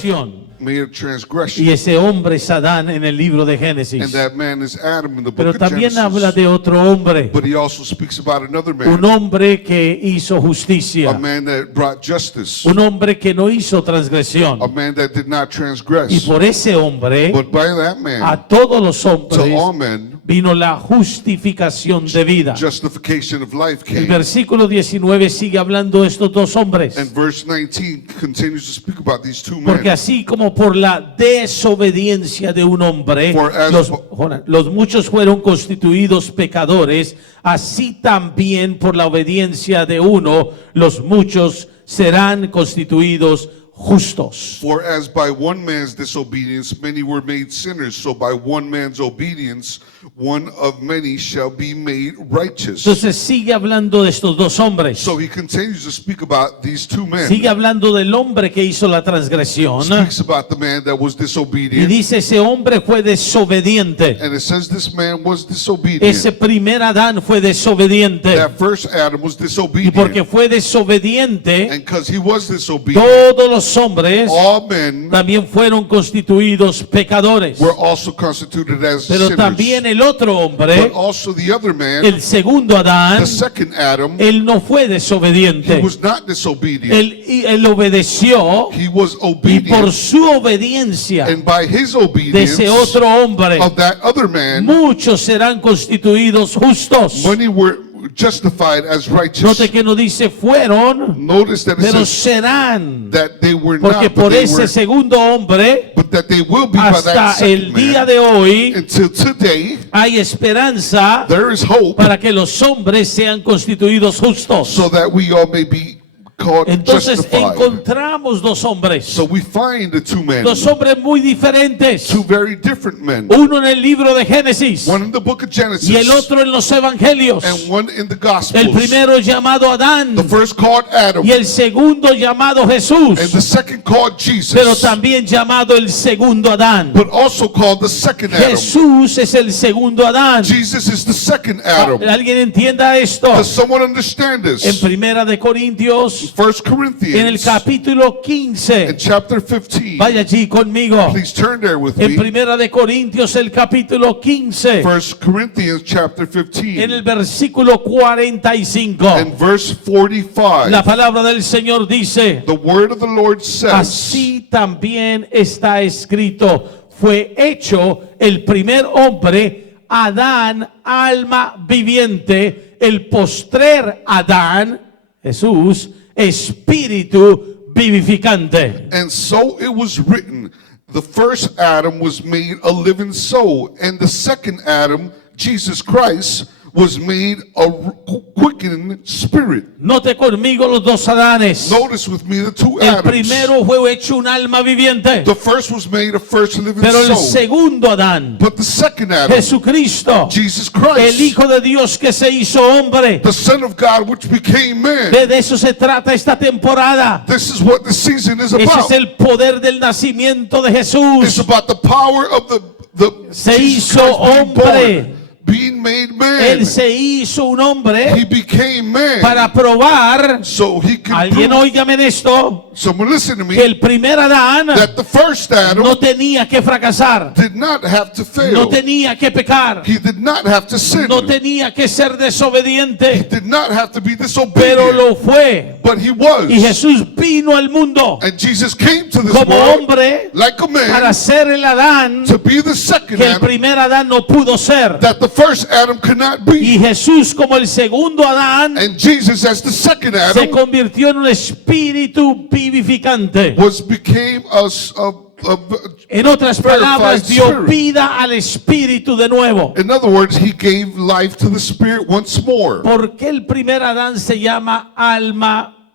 transgresión. made a transgression. Y ese hombre es Adán en el libro de And Génesis. that man is Adam in the book Pero of también Genesis. habla de otro hombre, But he also speaks about another un man, hombre que hizo a justicia, man that brought justice, un hombre que no hizo transgresión. a man that did not Y transgress. por ese hombre, But by that a man, todos los to hombres all men, vino la justificación de vida. justification of life El came. versículo 19 sigue hablando de estos dos hombres. And verse 19 continues to speak about these two Porque men. así como por la desobediencia de un hombre, For as- los muchos fueron constituidos pecadores, así también por la obediencia de uno, los muchos serán constituidos justos. For as by one man's disobedience many were made sinners, so by one man's obedience one of many shall be made righteous. Entonces sigue hablando de estos dos hombres. So he continues to speak about these two men. Sigue hablando del hombre que hizo la transgresión. Speaks about the man that was Y disobedient. dice, ese hombre fue desobediente. And it says this man was disobedient. Ese primer Adán fue desobediente. That first Adam was Y porque disobedient. fue desobediente, And because he was disobedient, todos los hombres all men también fueron constituidos pecadores. were also constituted as Pero sinners. también el otro hombre, But also the other man, el segundo Adán, the second Adam, él no fue he desobediente. was not disobedient. Él obedeció, He was y por obedient. su obediencia And by his de obedience ese otro hombre, of that other man, muchos serán constituidos justos. many were justified as righteous. Note que no dice fueron, Notice that it pero says serán. that they were Porque not, por but they ese were, segundo hombre, but that they will be by that hasta el second día man. de hoy, Until today, hay esperanza there is hope para que los hombres sean constituidos justos. so that we all may be called Entonces justified. encontramos dos hombres, So we find the two men, dos hombres muy diferentes, two very different men. uno en el libro de Génesis One in the book of Genesis y el otro en los evangelios. and one in the Gospels. El primero llamado Adán The first called Adam y el segundo llamado Jesús, and the second called Jesus, pero también llamado el segundo Adán. but also called the second Adam. Jesús es el segundo Adán. Jesus is the second Adam. ¿Alguien entienda esto? Does someone understand En this? Primera de Corintios, 1 en el Corinthians capítulo in 15, chapter 15. vaya allí conmigo. Please turn there with En me. Primera de Corintios, el capítulo 15, 1 Corinthians chapter en el 15 versículo 45, and verse 45. la palabra del Señor dice, The word of the Lord says, así también está escrito, fue hecho el primer hombre, Adán, alma viviente, el postrer Adán, Jesús, espíritu vivificante. and so it was written, the first Adam was made a living soul, and the second Adam, Jesus Christ, was made a quickening spirit. Note conmigo los dos Adanes. Notice with me the two El Adams. primero fue hecho un alma viviente, The first was made a first living pero el soul. segundo Adán, But the second Adam, Jesucristo, Jesus el Christ, Hijo de Dios que se hizo hombre. the Son of God, which became man. De eso se trata esta temporada. This is what the season is Ese about. es el poder del nacimiento de It's Jesús. about the power of the Se Jesus hizo Christ being hombre. born, being made man. Él se hizo un He hombre became man para probar, so he could alguien prove, óigame de esto, someone listen to me, que el primer Adán that the first Adam no tenía que fracasar, did not have to fail. no tenía que pecar, He did not have to sin. no tenía que ser He desobediente, did not have to be pero disobedient. lo fue. But he was. Y Jesús vino al mundo And Jesus came to this como world hombre like a para man ser el Adán to be the second que el Adam primer Adán no pudo ser. that the first Adam could not be. Y Jesús como el segundo Adán And Jesus as the second se Adam convirtió en un espíritu vivificante. became a En otras verified palabras, dio spirit. vida al espíritu de nuevo. In other words, he gave life to the Spirit once more. ¿Por qué el primer Adán se llama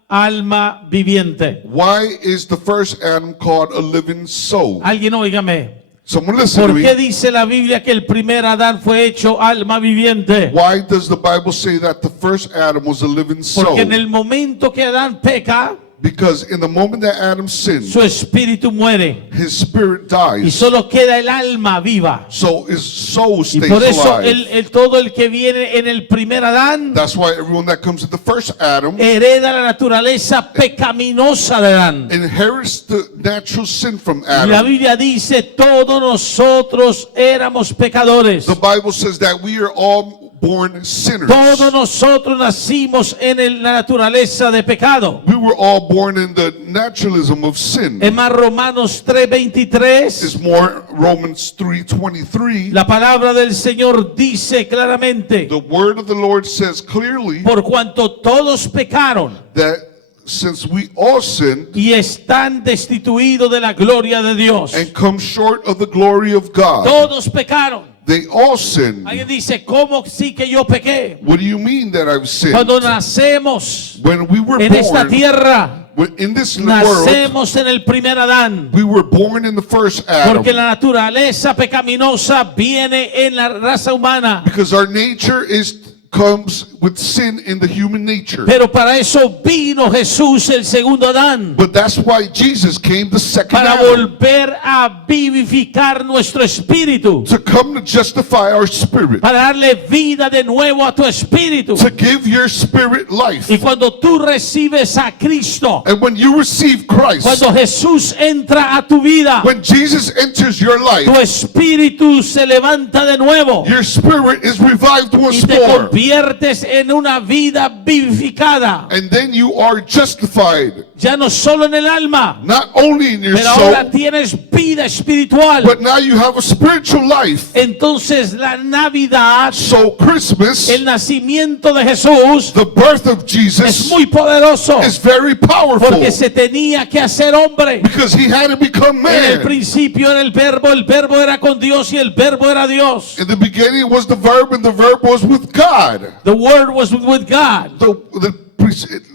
alma viviente? Why is the first Adam called a living soul? Alguien óigame. Someone listen to ¿Por qué me. dice la Biblia que el primer Adán fue hecho alma viviente? Why does the Bible say that the first Adam was a living soul? Porque en el momento que Adán peca, Because in the moment that Adam sinned, su espíritu muere his spirit y dies. solo queda el alma viva. So his soul Y stays por eso alive. todo el que viene en el primer Adán That's why everyone that comes to the first Adam hereda la naturaleza pecaminosa de Adán. inherits the natural sin from Y la Adam. Biblia dice, todos nosotros éramos pecadores. The Bible says that we are all born sinners. Todos nosotros nacimos en la naturaleza de pecado. We were all born in the naturalism of sin. En más, Romanos 3:23, It's more Romans 3:23. la palabra del Señor dice claramente, The word of the Lord says clearly por cuanto todos pecaron that since we all sinned y están destituidos de la gloria de Dios. and come short of the glory of God, Todos pecaron. they all sinned. Alguien dice, ¿cómo sí que yo pequé? What do you mean that I've sinned? Cuando nacemos When we were en esta born tierra, in this world, nacemos en el primer Adán. we were born in the first Adam. Porque la naturaleza pecaminosa viene en la raza humana. Because our nature comes with sin in the human nature. Pero para eso vino Jesús, el segundo Adán. But that's why Jesus came the second Para Adam. volver a vivificar nuestro espíritu. To come to justify our spirit. Para darle vida de nuevo a tu espíritu. To give your spirit life. Y cuando tú recibes a Cristo, And when you receive Christ, cuando Jesús entra a tu vida, when Jesus enters your tu life, espíritu se levanta de nuevo your spirit is revived y once te more. conviertes en una vida vivificada. And then you are justified, Ya no solo en el alma, not only in your pero ahora soul, tienes vida espiritual. but now you have a spiritual life. Entonces la Navidad, So Christmas, el nacimiento de Jesús, the birth of es Jesus, muy poderoso is very powerful. porque se tenía que hacer hombre. Because he had to become En el man. principio era el verbo era con Dios y el verbo era Dios. In the beginning was the verb, and the verb was with God. The word was with God, El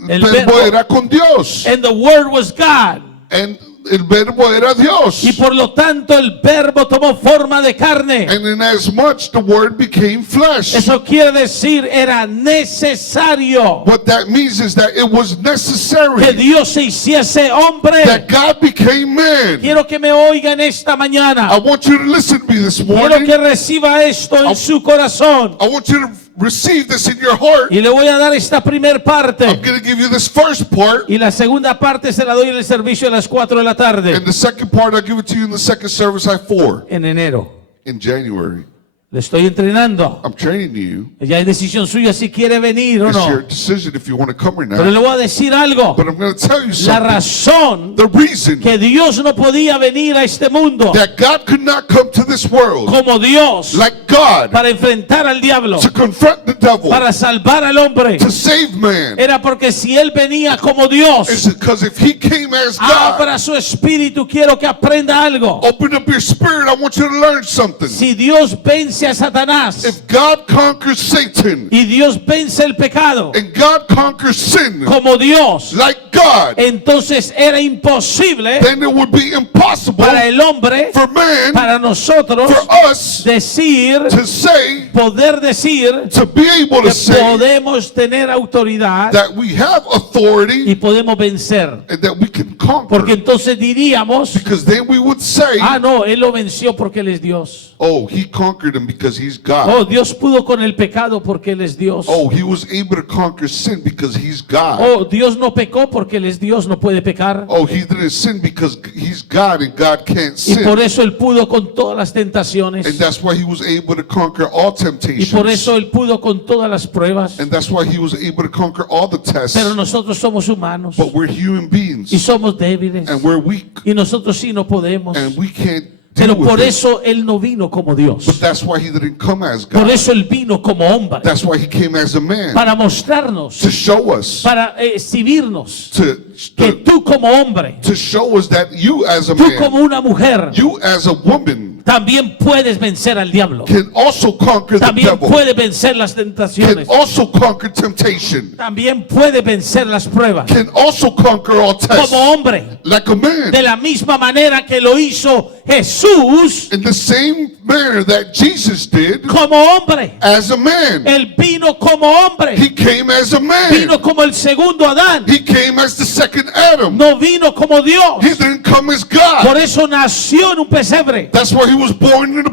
El verbo verbo- era con Dios. and the word was God. And el verbo era Dios. Y por lo tanto el verbo tomó forma de carne. And in as much the word became flesh. Eso quiere decir, era necesario What that means is that it was que necessary Dios se hiciese hombre. that God became man. Quiero que me oigan esta I mañana. want you to listen to me this Quiero morning. que reciba esto en su corazón. I want you to receive this in your heart. Y le voy a dar esta primer parte. I'm going to give you this first part. Y la segunda parte se la doy en el servicio a las 4 de la tarde. And the second part, I'll give it to you in the second service at 4 En enero. in January. Le estoy entrenando. I'm training you. Ya es decisión suya si quiere venir o It's your no. decision if you want to come or Pero not. le voy a decir algo. But I'm going to tell you La something. razón The reason que Dios no podía venir a este mundo that God could not come to this world como Dios like God para enfrentar al diablo, to confront the devil, para salvar al hombre, to save man, era porque si él venía como Dios, is because if he came as God, abra su espíritu, quiero que aprenda algo. open up your spirit, I want you to learn something. Si Dios vence a Satanás If God conquers Satan y Dios vence el pecado and God conquers sin como Dios, like God, entonces era imposible then it would be impossible para el hombre, for man, para nosotros, for us decir, to say, poder decir to be able que to say podemos tener autoridad that we have authority y podemos vencer. and that we can conquer. Porque entonces diríamos, Because then we would say, ah, no, él lo venció porque él es Dios. oh, he conquered him because he's God. Oh, Dios pudo con el pecado porque él es Dios. Oh, he was able to conquer sin because he's God. Oh, Dios no pecó porque él es Dios, no puede pecar. Oh, he didn't sin because he's God and God can't Y por sin. eso él pudo con todas las tentaciones. And that's why he was able to conquer all Y por temptations. eso él pudo con todas las pruebas. And that's why he was able to conquer all the tests. Pero nosotros somos humanos But we're human y beings somos débiles. and we're weak Y nosotros sí no podemos. and we can't Pero deal por with it. eso él no vino como Dios. But that's why he didn't come as Por God. eso él vino como hombre. That's why he came as a man. Para mostrarnos, To show us. para exhibirnos que To tú como hombre, show us that you as a tú como man, una mujer, you as a woman también puedes vencer al diablo. can also conquer the También devil. puedes vencer las Can tentaciones. also conquer temptation. También puedes vencer las pruebas. Can also conquer all tests. Como hombre, Like a man. de la misma manera que lo hizo Jesús, in the same manner that Jesus did como hombre. as a man. Él vino como hombre. He came as a man. Vino como el segundo Adán. He came as the second Adam. No vino como Dios. He didn't come as God. Por eso nació en un pesebre. That's why he was born in a Y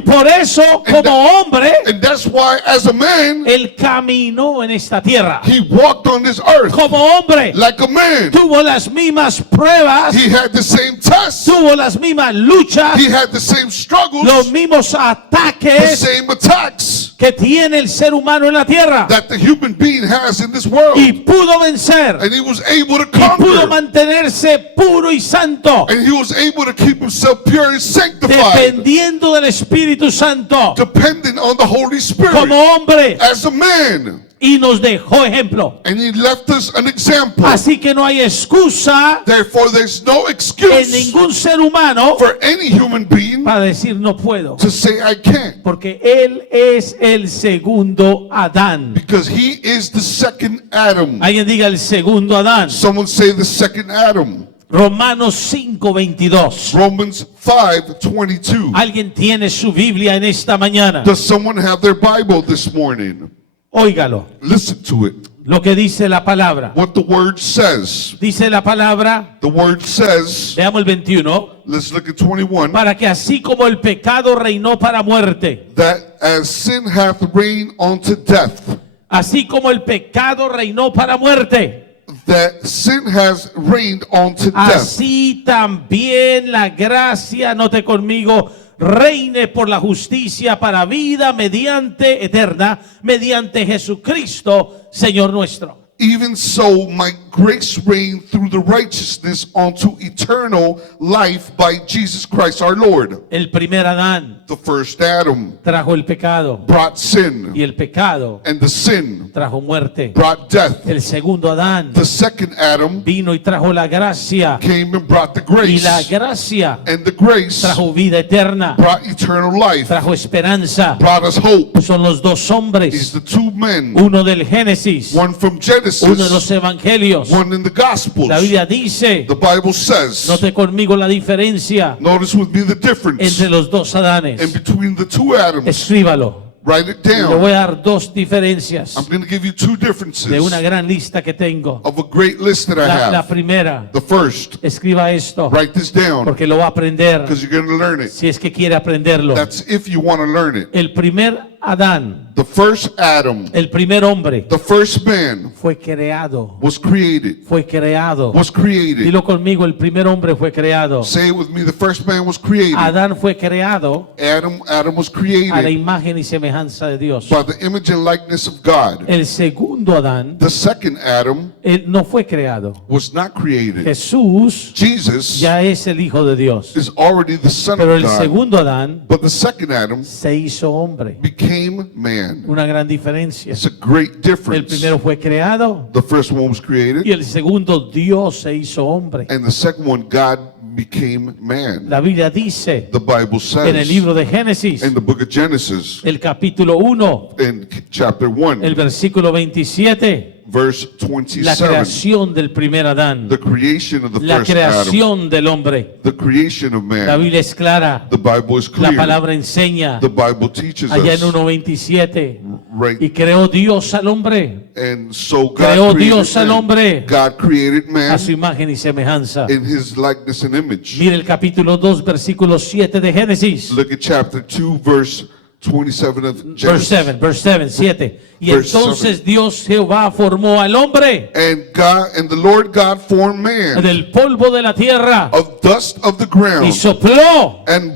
barn. por eso, como hombre, And that's why, as a man, él caminó en esta tierra. he walked on this earth Como hombre, like a man. tuvo las mismas pruebas, He had the same tests. tuvo las mismas luchas, He had the same struggles, los mismos the ataques same attacks que tiene el ser humano en la tierra. that the human being has in this world. Y pudo vencer. And he was able to Y pudo conquer. mantenerse puro y santo. And he was able to keep himself pure and sanctified, Dependiendo del Espíritu Santo. depending on the Holy Spirit, Como hombre. as a man. Y nos dejó ejemplo. And he left us an example. Así que no hay excusa Therefore, there's no en excuse ningún ser humano for any human being para decir no puedo. to say, I can't. Porque Él es el segundo Adán. Because he is the second Adam. Alguien diga el segundo Adán. Someone say the second Adam. Romanos 5:22. Romans 5:22. Alguien tiene su Biblia en esta mañana. Does someone have their Bible this morning? Óigalo. Listen to it. Lo que dice la palabra. What the word says. Dice la palabra. The word says, Veamos el 21. let's look at 21, Para que así como el pecado reinó para muerte, that as sin hath reigned unto death, así como el pecado reinó para muerte, that sin has reigned unto death, así también la gracia, note conmigo, reine por la justicia para vida mediante eterna, mediante Jesucristo, Señor nuestro. even so might grace reign through the righteousness unto eternal life by Jesus Christ our Lord. El primer Adán The first Adam trajo el pecado brought sin, y el pecado and the sin trajo muerte. brought death. El segundo Adán The second Adam vino y trajo la gracia came and brought the y la grace, gracia and the grace trajo vida eterna, brought eternal life, trajo esperanza. brought us hope. Son los dos He's hombres, the two men, uno del Génesis, one from uno de los Genesis, evangelios. one in the Gospels. La Biblia dice, The Bible says, note conmigo la diferencia notice with me the difference entre los dos in Adanes. between the two Adams. Escríbalo. Write it Le down. voy a dar dos diferencias I'm going to give you two de una differences gran lista que tengo. of a great list that I La have. primera, The first, escriba esto, write this down porque lo va a aprender because you're going to learn it. si es que quiere aprenderlo. That's if you want to learn it. El primer Adán, The first Adam, el primer hombre, the first man, fue creado. was created. Fue creado. Was created. Dilo conmigo, el primer hombre fue creado. Say it with me. The first man was created. Adán fue creado Adam was a la created imagen y semejanza de Dios. by the image and likeness of God. El segundo Adán, The second Adam él no fue creado. was not created. Jesús Jesus ya es el Hijo de Dios. is already the Son Pero of el God. segundo Adán But the second Adam se hizo hombre. became man. Una gran diferencia. It's a great El difference. primero fue creado The first one was created, y el segundo Dios se hizo hombre. and the second one, God became man. La Biblia dice The Bible en el says libro de Génesis, in the book of Genesis, el capítulo 1, in chapter 1, el versículo 27, verse la 27, creación del primer Adán, the creation of the la first Adam, creación del hombre. the creation of La man. Biblia es clara, The Bible is la clear. palabra enseña The Bible teaches allá en us, 1:27. right? Y creó Dios al hombre And so creó God Dios created al man. hombre God created a man su imagen y semejanza. in his likeness and image. Mire el capítulo 2, versículo 7 de Génesis. Look at chapter 2, verse 27 of Verse Genesis. 7, 7. Y Verse entonces Dios Jehová formó al hombre And the Lord God formed man del polvo de la tierra of dust of the y ground sopló and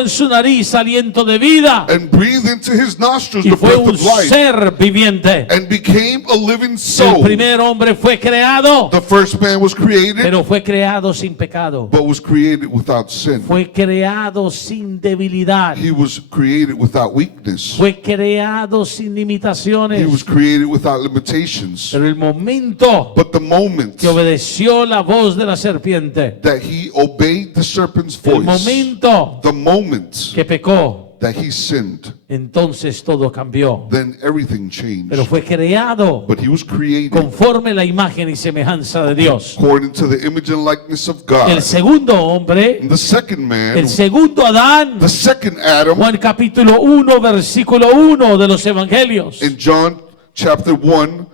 en su nariz aliento de vida breathed into his nostrils y the fue breath un of life ser viviente. and became a living El soul. primer hombre fue creado, The first man was created, pero fue creado sin pecado. but was created without sin. Fue creado sin debilidad. He was created without weakness. Fue creado sin He limitaciones. was created without limitations. Pero el momento But the moment que obedeció la voz de la serpiente, that he obeyed the serpent's el voice, momento the moment que pecó, that he sinned, entonces todo cambió. then everything changed. Pero fue creado But he was created conforme la imagen y semejanza de Dios. according to the image and likeness of El God. segundo hombre, And the second man, el segundo Adán, the second Adam, Juan capítulo 1, versículo 1 de los evangelios. in John chapter 1,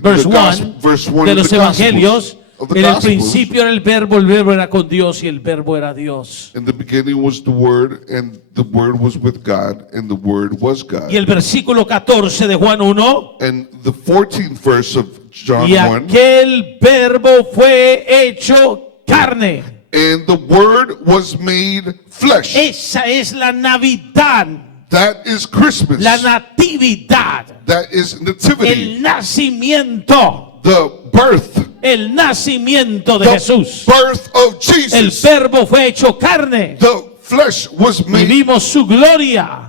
Verse the 1 verse 1 de of los the evangelios. Gospels, of the En el Gospels. principio era el verbo era con Dios y el verbo era Dios. In the beginning was the Word, and the Word was with God, and the Word was God. Y el versículo 14 de Juan 1, And the 14th verse of John y 1, aquel verbo fue hecho carne. and the Word was made flesh. Esa es la Navidad, That is Christmas. la natividad, That is nativity. el nacimiento, The birth. el nacimiento de The Jesús. birth of El Jesus. verbo fue hecho carne The flesh was y made. vimos su gloria.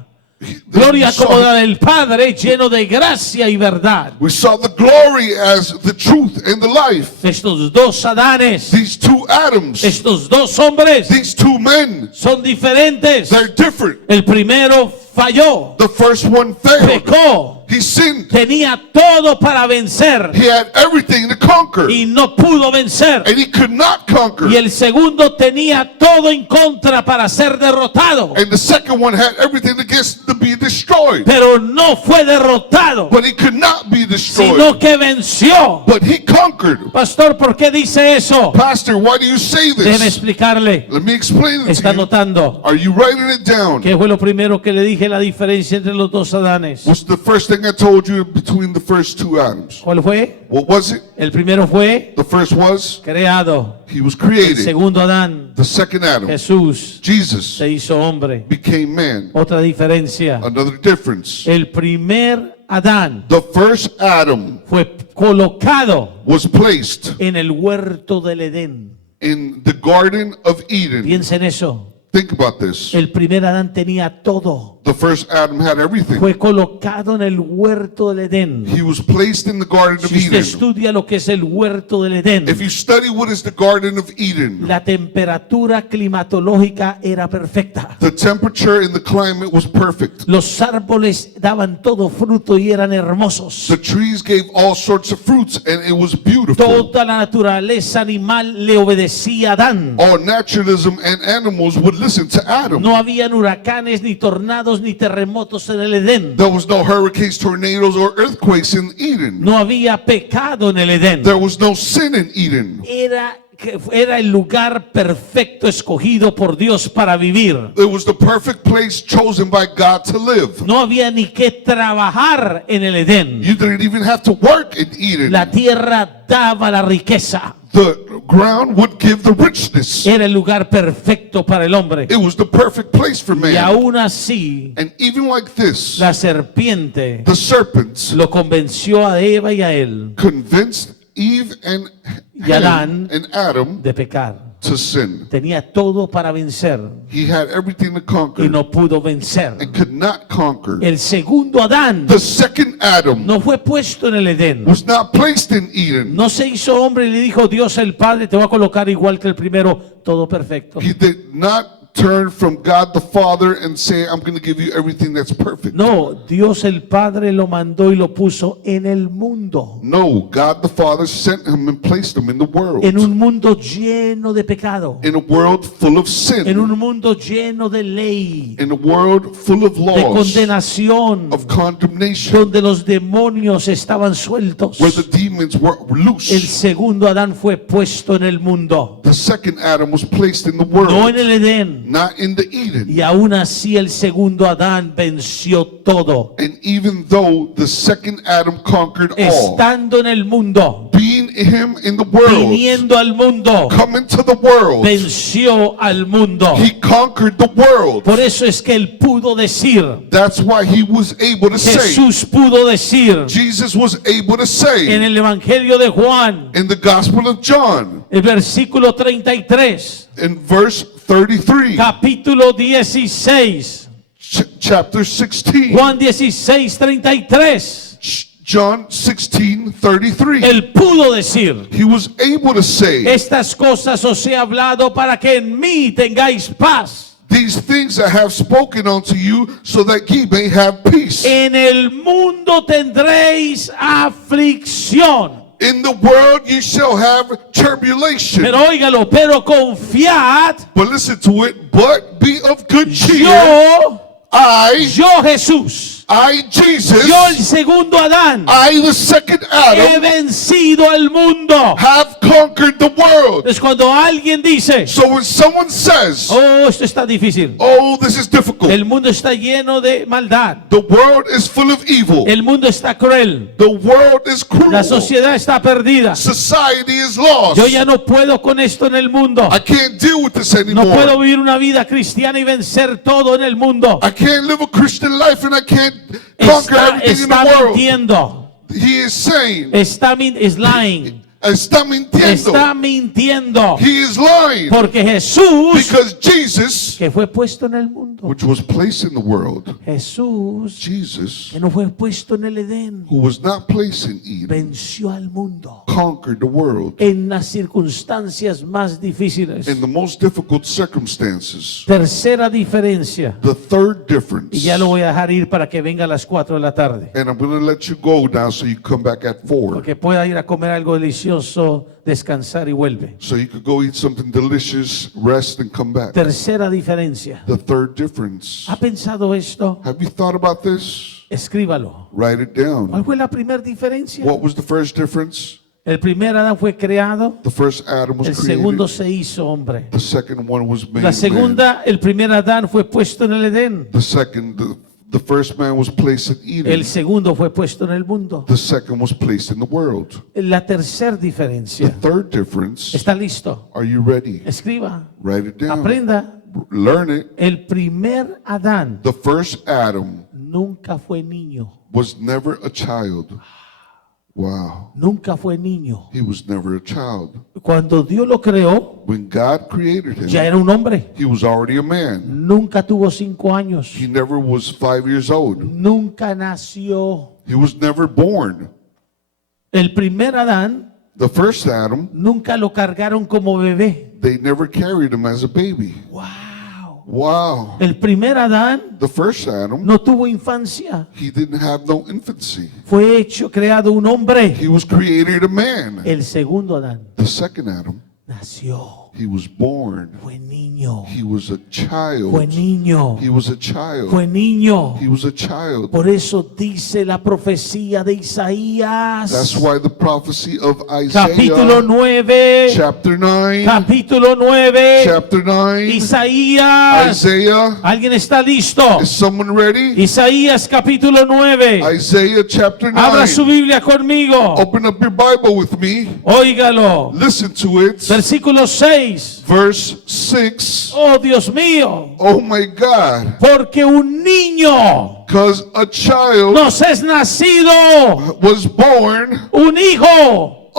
Gloria We saw- como la del Padre, lleno de gracia y verdad. We saw the glory as the truth and the life. Estos dos Adanes, These two Adams, estos dos hombres these two men, son diferentes. they're different. El primero falló, The first one failed. pecó, He sinned. tenía todo para vencer He had everything to conquer, y no pudo vencer. and he could not conquer. Y el segundo tenía todo en contra para ser derrotado, And the second one had everything against to be destroyed, pero no fue derrotado, but he could not be destroyed. sino que venció. But he conquered. Pastor, ¿por qué dice eso? Pastor, why do you say Déjeme this? explicarle. Let me explain it Está to you. notando. Are you writing it down? ¿Qué fue lo primero que le dije la diferencia entre los dos Adanes? What's the first thing I told you between the first two Adams? ¿Cuál fue? What was it? El primero fue The first was creado. he was El created. segundo Adán, The second Adam, Jesús, Jesus, se hizo hombre. became man. Otra diferencia. Another difference. El primer Adán The first Adam fue colocado was placed en el huerto del Edén. in the Garden of Eden. Piensa en eso. Think about this. El primer Adán tenía todo. The first Adam had everything. Fue colocado en el huerto del Edén. He was placed in the Garden of Si usted Eden. estudia lo que es el huerto del Edén, If you study what is the Garden of Eden, la temperatura climatológica era perfecta. the temperature and the climate was perfect. Los árboles daban todo fruto y eran hermosos. The trees gave all sorts of fruits and it was beautiful. Toda la naturaleza animal le obedecía a Adán. All naturalism and animals would listen to Adam. No habían huracanes, ni tornados, ni terremotos en el Edén. There was no hurricanes, tornadoes, or earthquakes in Eden. No había pecado en el Edén. There was no sin in Eden. Era el lugar perfecto escogido por Dios para vivir. It was the perfect place chosen by God to live. No había ni que trabajar en el Edén. You didn't even have to work in Eden. La tierra daba la riqueza. The ground would give the richness. Era el lugar perfecto para el hombre. It was the perfect place for Y man. aún así, And even like this, la serpiente the serpents lo convenció a Eva y a él convinced Eve and Adán Adam de pecar. to sin. Tenía todo para vencer He had everything to conquer y no pudo vencer. and could not conquer. El segundo Adán The second Adam no fue puesto en el Edén. was not placed in Eden. No se hizo hombre y le dijo Dios el Padre, te voy a colocar igual que el primero, todo perfecto. He did not turn from God the Father and say, I'm going to give you everything that's perfect. No, Dios el Padre lo mandó y lo puso en el mundo. No, God the Father sent him and placed him in the world. En un mundo lleno de pecado. In a world full of En sin. un mundo lleno de ley, In a world full of de laws, condenación, of condemnation, donde los demonios estaban sueltos. where the demons were El loose. segundo Adán fue puesto en el mundo, The second Adam was placed in the no world, en el Edén. not in the Eden. Y aún así el segundo Adán venció todo. And even though the second Adam conquered all, Estando en el mundo, being him in the world, viniendo al mundo, coming to the world, venció al mundo. he conquered the world. Por eso es que él pudo decir, That's why he was able to say, Jesús pudo decir Jesus was able to en say el Evangelio de Juan, in the Gospel of John, el versículo 33, in verse 33, capítulo 16, chapter 16, Juan 16, 33, John 16, 33. él pudo decir, He was able to say, estas cosas os he hablado para que en mí tengáis paz. these things I have spoken unto you, so that ye may have peace. En el mundo tendréis aflicción. In the world ye shall have tribulation. Pero óigalo, pero confiad. But listen to it. But be of good cheer. Yo Jesús, Jesus, yo el segundo Adán, the second he Adam, vencido al mundo. have conquered the world. Es cuando alguien dice, So when someone says, oh, esto está difícil. oh, this is difficult. El mundo está lleno de maldad. The world is full of evil. El mundo está cruel. The world is cruel. La sociedad está perdida. Society is lost. Yo ya no puedo con esto en el mundo. I can't deal with this No anymore. puedo vivir una vida cristiana y vencer todo en el mundo. I can't live a Christian life and I can't conquer everything in Está the world. mintiendo. He is saying, Is lying. está mintiendo. Está mintiendo. He is lying. Porque Jesús, Because Jesus, que fue puesto en el mundo, which was placed in the world, Jesús, Jesus, que no fue puesto en el Edén, who was not placed in Eden, venció al mundo conquered the world en las circunstancias más difíciles. in the most difficult circumstances. Tercera diferencia, The third y difference, ya lo voy a dejar ir para que venga a las 4 de la tarde, and I'm going to let you go now so you come back at 4. porque pueda ir a comer algo delicioso, descansar y vuelve. So you could go eat something delicious, rest, and come back. Tercera diferencia. The third difference. ¿Ha pensado esto? Have you thought about this? Escríbalo. Write it down. ¿Cuál fue la primera diferencia? What was the first difference? El primer Adán fue creado, The first Adam was el created. segundo se hizo hombre. The second one was made La man. segunda, el primer Adán fue puesto en el Edén. The first man was placed in Eden. El segundo fue puesto en el mundo. The second was placed in the world. La tercera The diferencia. third difference. ¿Está listo? Are you ready? Escriba. Write it down. Aprenda. Learn it. El primer Adán The first Adam nunca fue niño. was never a child. Wow. Nunca fue niño. He was never a child. Cuando Dios lo creó, When God created ya him, era un hombre. he was already a man. Nunca tuvo 5 años. He never was 5 years old. Nunca nació. He was never born. El primer Adán The first Adam, nunca lo cargaron como bebé. they never carried him as a baby. Wow. Wow. El primer Adán The first Adam, no tuvo infancia. he didn't have no infancy. Fue hecho, creado un hombre. He was created a man. El segundo Adán The second Adam, nació. he was born. Fue niño. He was a Fue child. niño. He was a child. Fue niño. He was a child. Por eso dice la profecía de That's Isaías. why the prophecy of Capítulo Isaiah, 9. chapter 9, Capítulo 9. chapter 9, Isaías. Isaiah, ¿Alguien está listo? is someone ready? Isaías capítulo 9. Isaiah chapter Abra 9. su Biblia conmigo. Open up your Bible with me. Óigalo. Listen to it. Versículo 6. Verse 6. Oh Dios mío. Oh my God. Porque un niño Because a child nos es nacido, was born, un hijo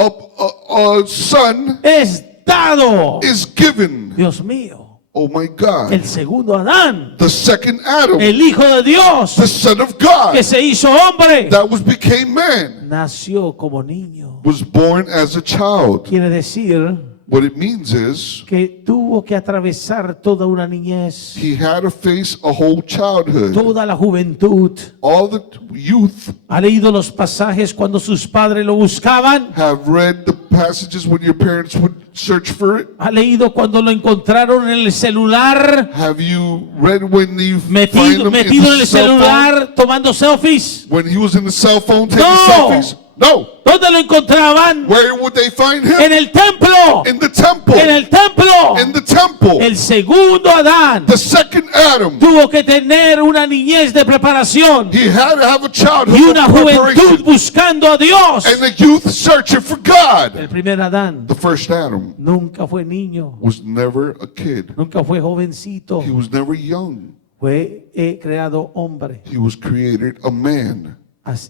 a son es dado. is given. Dios mío. Oh my God. El segundo Adán, The second Adam, el hijo de Dios, the Son of God, que se hizo hombre, that became man, nació como niño. was born as a child. Quiere decir What it means is que tuvo que atravesar toda una niñez, he had to face a whole childhood, toda la juventud. all the youth. ¿Ha leído los pasajes cuando sus padres lo buscaban? Have read the passages when your parents would search for it? ¿Ha leído cuando lo encontraron en el celular? Have you read when you find him Metido en in the el cell phone? celular tomando selfies. When he was in the cell phone taking No. selfies? No. ¿Dónde lo encontraban? Where would they find him? En el templo. In the temple. En el templo. In the temple. El segundo Adán The second Adam. tuvo que tener una niñez de preparación He had to have a childhood y una of juventud preparation. buscando a Dios. And the youth searching for God. El primer Adán The first Adam nunca fue niño, was never a kid. nunca fue jovencito, He was never young. fue creado hombre. He was created a man.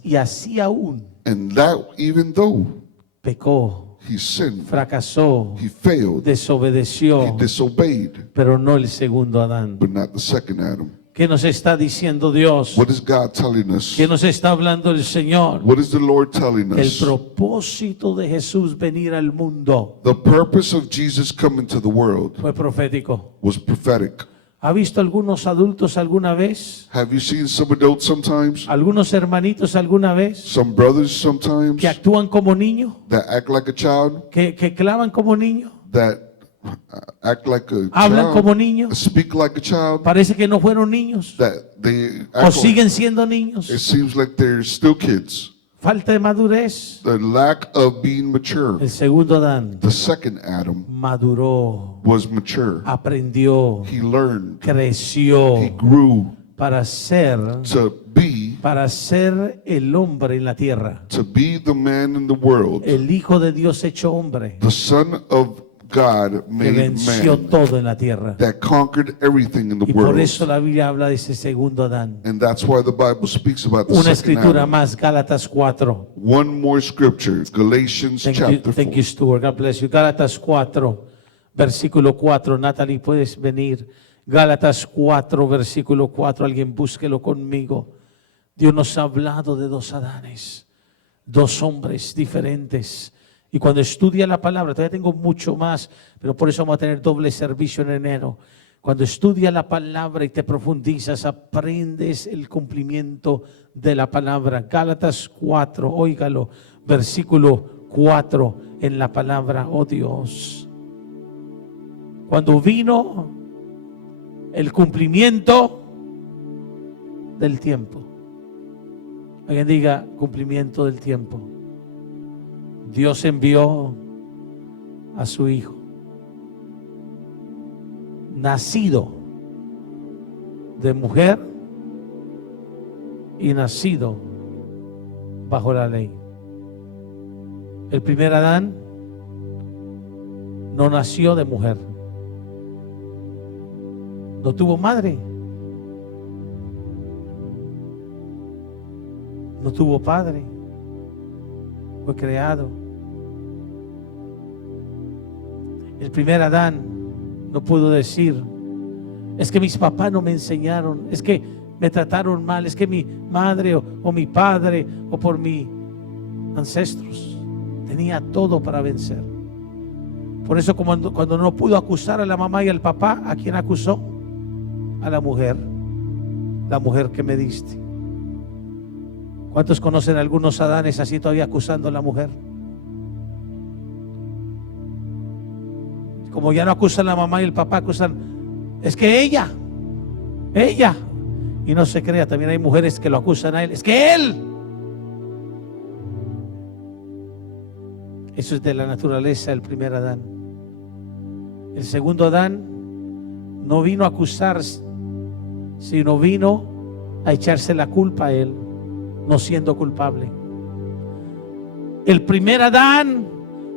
Y así aún And that, even though pecó, he sinned, fracasó, he failed, he desobedeció, disobeyed, pero no el segundo Adán. but not the second Adam. ¿Qué nos está diciendo Dios? What is God telling us? ¿Qué nos está hablando el Señor? What is the Lord telling El us? propósito de Jesús venir al mundo The purpose of Jesus coming to the world fue profético. was prophetic. ¿Ha visto algunos adultos alguna vez? Have you seen some adults sometimes? ¿Algunos hermanitos alguna vez? Some brothers sometimes Que actúan como niños, that act like a child, que claman como niños, that act like a hablan child, como niños, speak like a child, parece que no fueron niños that they o act like, siguen siendo niños. it seems like they're still kids. Falta de madurez. The lack of being mature. El segundo Adán The second Adam maduró, was mature. aprendió, He learned, creció he grew para ser el hombre en la tierra, to be the man in the world, el Hijo de Dios hecho hombre, the Son of God que made venció man, todo en la tierra. that conquered everything in the Y por world. eso la Biblia habla de ese segundo Adán. And that's why the Bible speaks about the Una second escritura Adam. más, Gálatas 4. One more scripture, Galatians chapter Thank 4. you, Stuart. God bless you. Gálatas 4, versículo 4. Natalie, puedes venir. Gálatas 4, versículo 4. Alguien búsquelo conmigo. Dios nos ha hablado de dos Adanes, dos hombres diferentes. Y cuando estudia la palabra, todavía tengo mucho más, pero por eso vamos a tener doble servicio en enero. Cuando estudia la palabra y te profundizas, aprendes el cumplimiento de la palabra. Gálatas 4, óigalo, versículo 4 en la palabra, oh Dios. Cuando vino el cumplimiento del tiempo. Alguien diga, cumplimiento del tiempo. Dios envió a su Hijo, nacido de mujer y nacido bajo la ley. El primer Adán no nació de mujer, no tuvo madre, no tuvo padre, fue creado. El primer Adán no pudo decir, es que mis papás no me enseñaron, es que me trataron mal, es que mi madre o mi padre o por mis ancestros. Tenía todo para vencer. Por eso cuando no pudo acusar a la mamá y al papá, ¿a quién acusó? A la mujer que me diste. ¿Cuántos conocen a algunos Adanes así todavía acusando a la mujer? Como ya no acusan a la mamá y el papá, acusan, es que ella, y no se crea, también hay mujeres que lo acusan a él, es que él. Eso es de la naturaleza del primer Adán. El segundo Adán no vino a acusar, sino vino a echarse la culpa a él, no siendo culpable. El primer Adán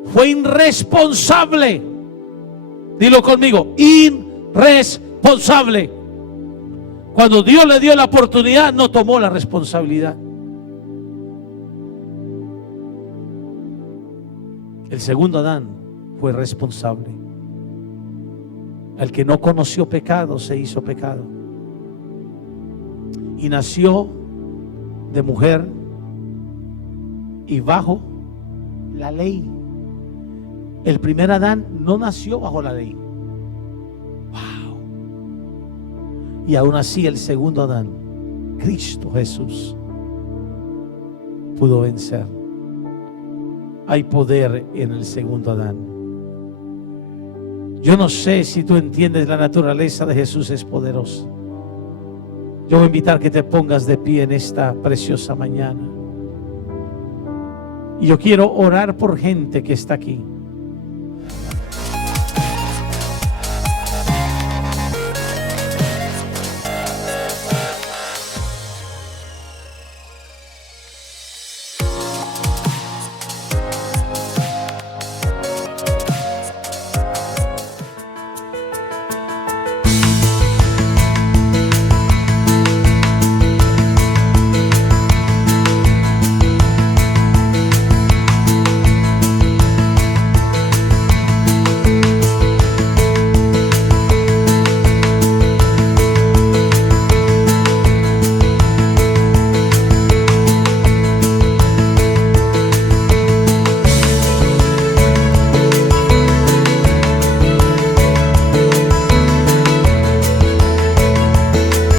fue irresponsable. Dilo conmigo, irresponsable. Cuando Dios le dio la oportunidad, no tomó la responsabilidad. El segundo Adán fue responsable. El que no conoció pecado se hizo pecado. Y nació de mujer y bajo la ley. El primer Adán no nació bajo la ley. Wow. Y aún así el segundo Adán, Cristo Jesús, pudo vencer. Hay poder en el segundo Adán. Yo no sé si tú entiendes, la naturaleza de Jesús es poderosa. Yo voy a invitar que te pongas de pie en esta preciosa mañana. Y yo quiero orar por gente que está aquí.